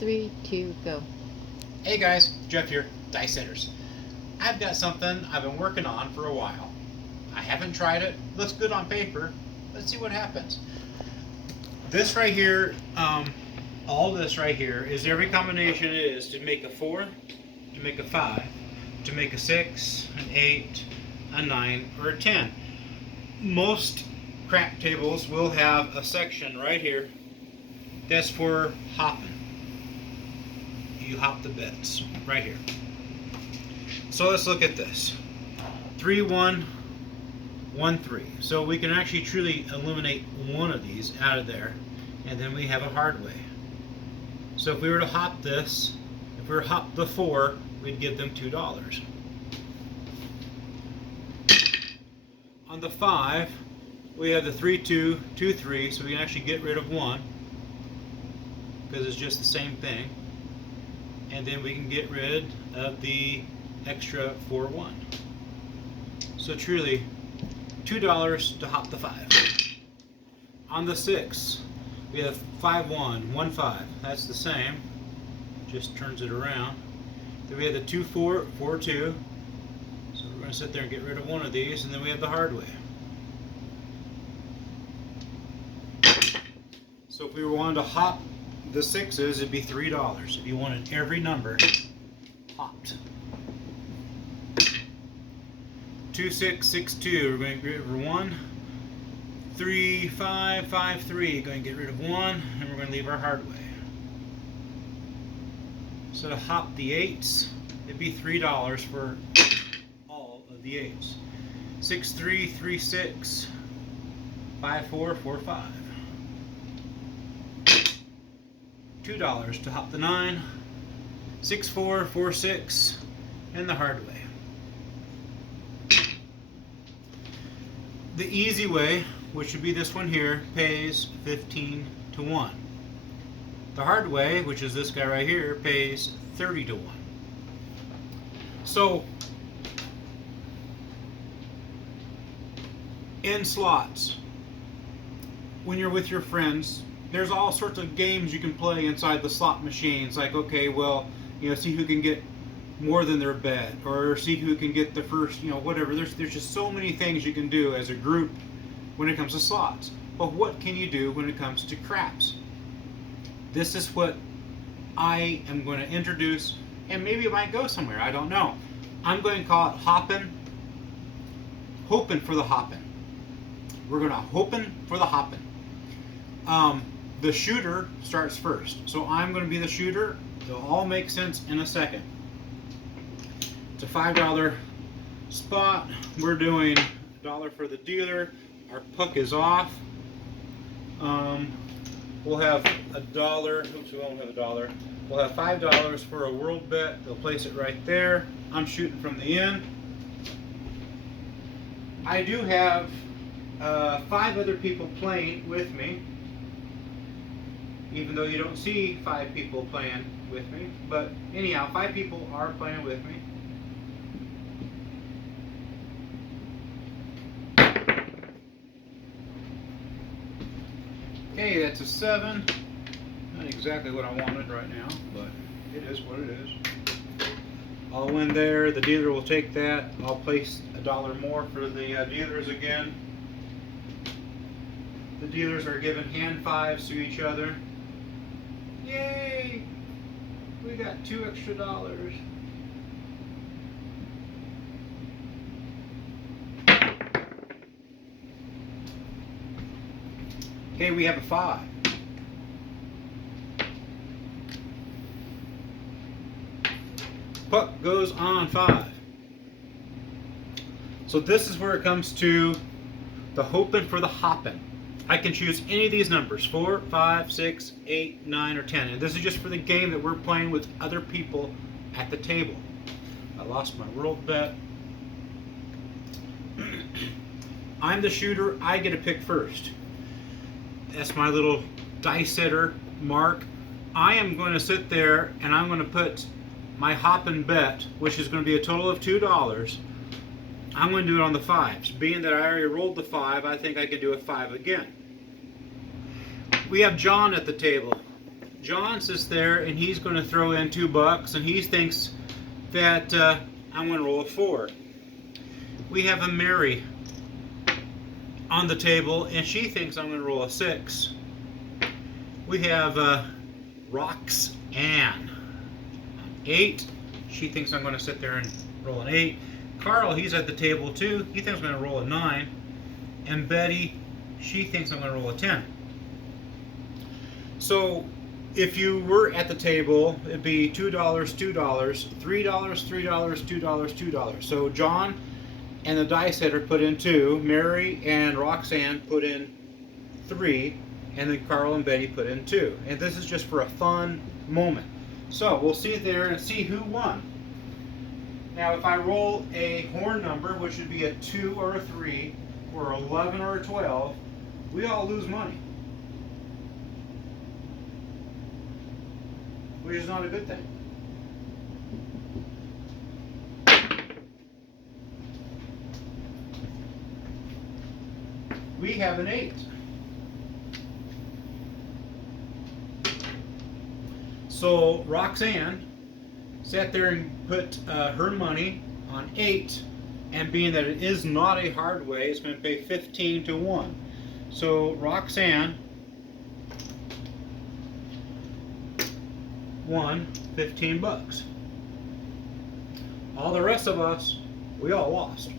3, 2, go. Hey guys, Jeff here, Dice Setters. I've got something I've been working on for a while. I haven't tried it. Looks good on paper. Let's see what happens. This right here, all this right here is every combination is to make a 4, to make a 5, to make a 6, an 8, a 9, or a 10. Most crap tables will have a section right here that's for hopping. You hop the bets right here. So let's look at this. 3, 1, 1, 3. So we can actually truly eliminate one of these out of there, and then we have a hard way. So if we were to hop this, if we were to hop the 4, we'd give them $2. On the 5, we have the 3, 2, 2, 3, so we can actually get rid of 1 because it's just the same thing. And then we can get rid of the extra 4, 1. So truly, $2 to hop the 5. On the 6, we have 5, 1, 1, 5. That's the same, just turns it around. Then we have the 2, 4, 4, 2. So we're going to sit there and get rid of one of these, and then we have the hard way. So if we wanted to hop the 6s, it'd be $3 if you wanted every number hopped. 2, 6, 6, 2. We're going to get rid of 1. 3, 5, 5, 3. Going to get rid of 1, and we're going to leave our hard way. So to hop the 8s, it'd be $3 for all of the 8s. 6, 3, 3, 6. 5, 4, 4, 5. $2 to hop the 9, 6, 4, 4, 6, and the hard way. The easy way, which would be this one here, pays 15 to 1. The hard way, which is this guy right here, pays 30 to 1. So, in slots, when you're with your friends, there's all sorts of games you can play inside the slot machines. Like, okay, well, see who can get more than their bet, or see who can get the first, whatever. There's just so many things you can do as a group when it comes to slots. But what can you do when it comes to craps? This is what I am going to introduce, and maybe it might go somewhere. I don't know. I'm going to call it hoping for the hopping. We're going to hoping for the hopping. The shooter starts first. So I'm going to be the shooter. It'll all make sense in a second. It's a $5 spot. We're doing $1 for the dealer. Our puck is off. We'll have $1. Oops, we won't have $1. We'll have $5 for a world bet. They'll place it right there. I'm shooting from the end. I do have 5 other people playing with me, even though you don't see 5 people playing with me. But anyhow, 5 people are playing with me. Okay, that's a 7. Not exactly what I wanted right now, but it is what it is. I'll win there. The dealer will take that. I'll place $1 more for the dealers again. The dealers are giving hand 5s to each other. Yay! We got $2 extra. Okay, we have a 5. Puck goes on 5. So this is where it comes to the hoping for the hopping. I can choose any of these numbers, 4, 5, 6, 8, 9, or 10. And this is just for the game that we're playing with other people at the table. I lost my world bet. I'm the shooter. I get to pick first. That's my little dice setter mark. I am going to sit there and I'm going to put my hop and bet, which is going to be a total of $2. I'm going to do it on the 5s. Being that I already rolled the 5, I think I can do a 5 again. We have John at the table. John sits there and he's going to throw in $2 and he thinks that I'm going to roll a 4. We have a Mary on the table and she thinks I'm going to roll a 6. We have Roxanne, 8. She thinks I'm going to sit there and roll an 8. Carl, he's at the table too. He thinks I'm going to roll a 9. And Betty, she thinks I'm going to roll a 10. So if you were at the table, it'd be $2, $2, $3, $3, $2, $2. So John and the dice setter put in 2. Mary and Roxanne put in 3. And then Carl and Betty put in 2. And this is just for a fun moment. So we'll sit there and see who won. Now if I roll a horn number, which would be a 2 or a 3, or 11 or a 12, we all lose money. Which is not a good thing. We have an 8. So Roxanne sat there and put her money on 8, and being that it is not a hard way, it's going to pay 15 to 1. So Roxanne won $15. All the rest of us, we all lost.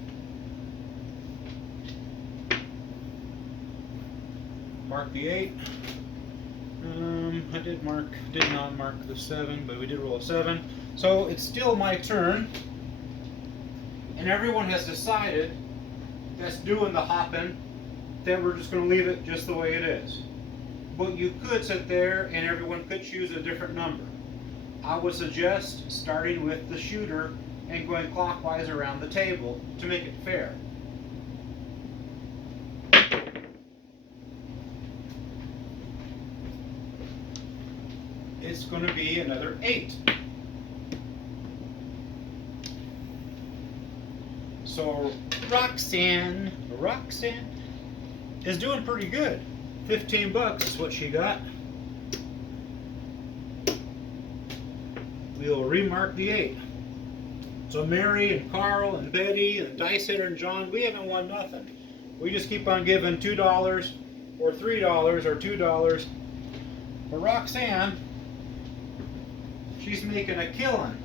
Mark the 8. I did not mark the 7, but we did roll a 7. So it's still my turn, and everyone has decided that's doing the hopping, that we're just going to leave it just the way it is. But you could sit there and everyone could choose a different number. I would suggest starting with the shooter and going clockwise around the table to make it fair. It's going to be another 8. So Roxanne is doing pretty good. $15 is what she got. We'll remark the 8. So Mary and Carl and Betty and Dice Hitter and John, we haven't won nothing. We just keep on giving $2 or $3 or $2. But Roxanne, she's making a killing.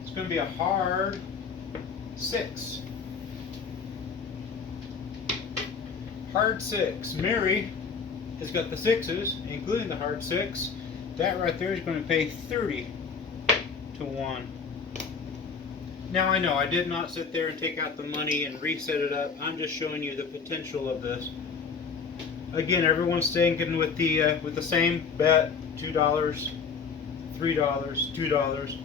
It's going to be a hard 6. Hard 6. Mary has got the 6s, including the hard 6. That right there is going to pay 30 to 1. Now I know I did not sit there and take out the money and reset it up. I'm just showing you the potential of this. Again, everyone's staying with the same bet: $2, $3, $2.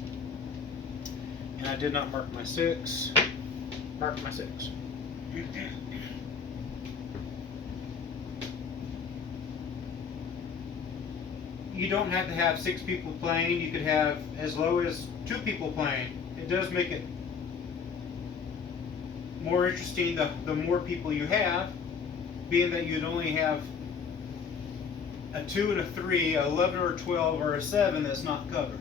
And I did not mark my 6. Mark my 6. You don't have to have 6 people playing. You could have as low as 2 people playing. It does make it more interesting the more people you have, being that you'd only have a 2 and a 3, a 11 or a 12 or a 7 that's not covered.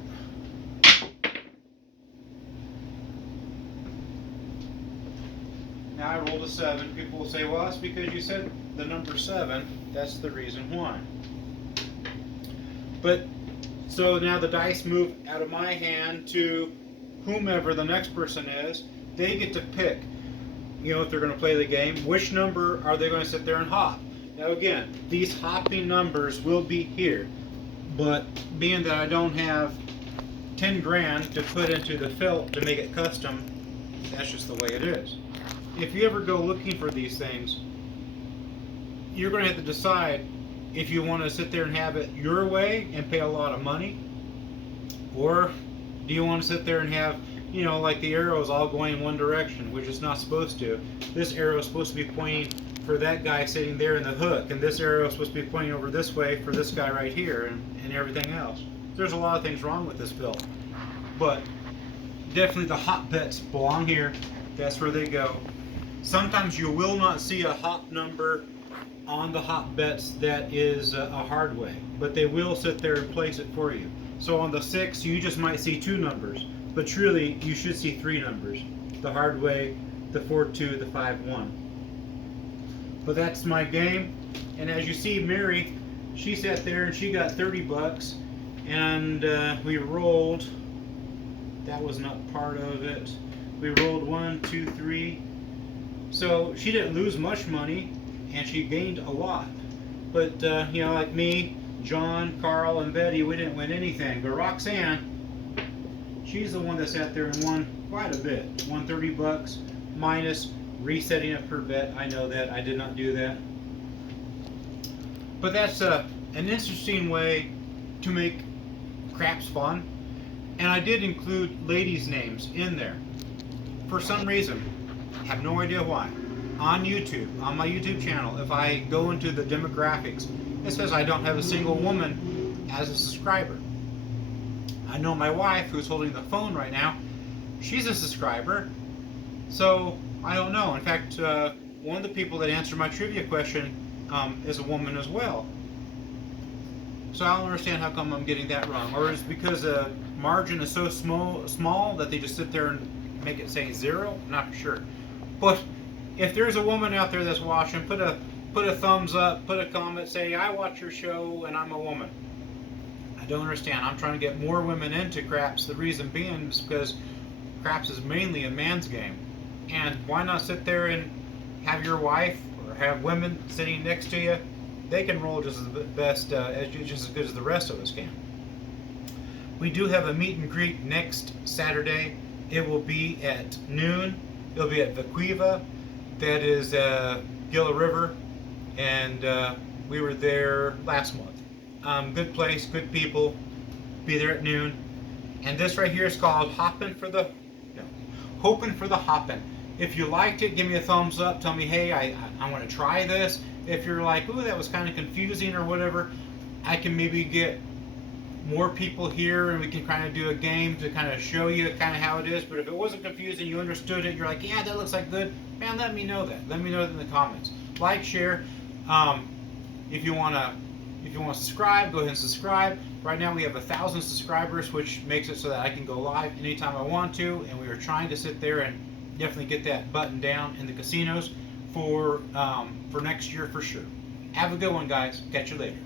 Now I rolled a 7. People will say, well, that's because you said the number 7. That's the reason why. But so now the dice move out of my hand to whomever the next person is. They get to pick, if they're going to play the game, which number are they going to sit there and hop. Now again, these hopping numbers will be here, but being that I don't have 10 grand to put into the felt to make it custom, that's just the way it is. If you ever go looking for these things, you're going to have to decide if you want to sit there and have it your way and pay a lot of money, or do you want to sit there and have, like the arrows all going in one direction, which is not supposed to. This arrow is supposed to be pointing for that guy sitting there in the hook, and this arrow is supposed to be pointing over this way for this guy right here, and everything else. There's a lot of things wrong with this bill, but definitely the hop bets belong here. That's where they go. Sometimes you will not see a hop number on the hop bets that is a hard way, but they will sit there and place it for you. So on the 6, you just might see 2 numbers, but truly you should see 3 numbers. The hard way, the 4-2, the 5-1. But that's my game. And as you see, Mary, she sat there and she got 30 bucks, and we rolled. That was not part of it. We rolled 1, 2, 3. So she didn't lose much money, and she gained a lot. But you know, like me, John, Carl, and Betty, we didn't win anything. But Roxanne, she's the one that sat there and won quite a bit. Won 30 bucks minus resetting up her bet. I know that. I did not do that. But that's an interesting way to make craps fun. And I did include ladies' names in there. For some reason, I have no idea why. On YouTube, on my YouTube channel, if I go into the demographics, it says I don't have a single woman as a subscriber. I know my wife, who's holding the phone right now, she's a subscriber. So I don't know. In fact, one of the people that answered my trivia question is a woman as well. So I don't understand how come I'm getting that wrong. Or is it because the margin is so small that they just sit there and make it say 0? I'm not sure. But if there's a woman out there that's watching, put a thumbs up, put a comment, say I watch your show and I'm a woman. I don't understand. I'm trying to get more women into craps. The reason being is because craps is mainly a man's game. And why not sit there and have your wife or have women sitting next to you? They can roll just as best, just as good as the rest of us can. We do have a meet and greet next Saturday. It will be at noon. It'll be at Vaquiva. That is Gila River, and we were there last month. Good place, good people. Be there at noon. And this right here is called Hoping for the Hoppin'. If you liked it, give me a thumbs up. Tell me, hey, I want to try this. If you're like, ooh, that was kind of confusing or whatever, I can maybe get more people here and we can kind of do a game to kind of show you kind of how it is. But if it wasn't confusing, you understood it, you're like, yeah, that looks like good, man, let me know that. Let me know that in the comments. Like, share. If you want to subscribe, go ahead and subscribe. Right now we have 1,000 subscribers, which makes it so that I can go live anytime I want to, and we are trying to sit there and definitely get that button down in the casinos for next year for sure. Have a good one, guys. Catch you later.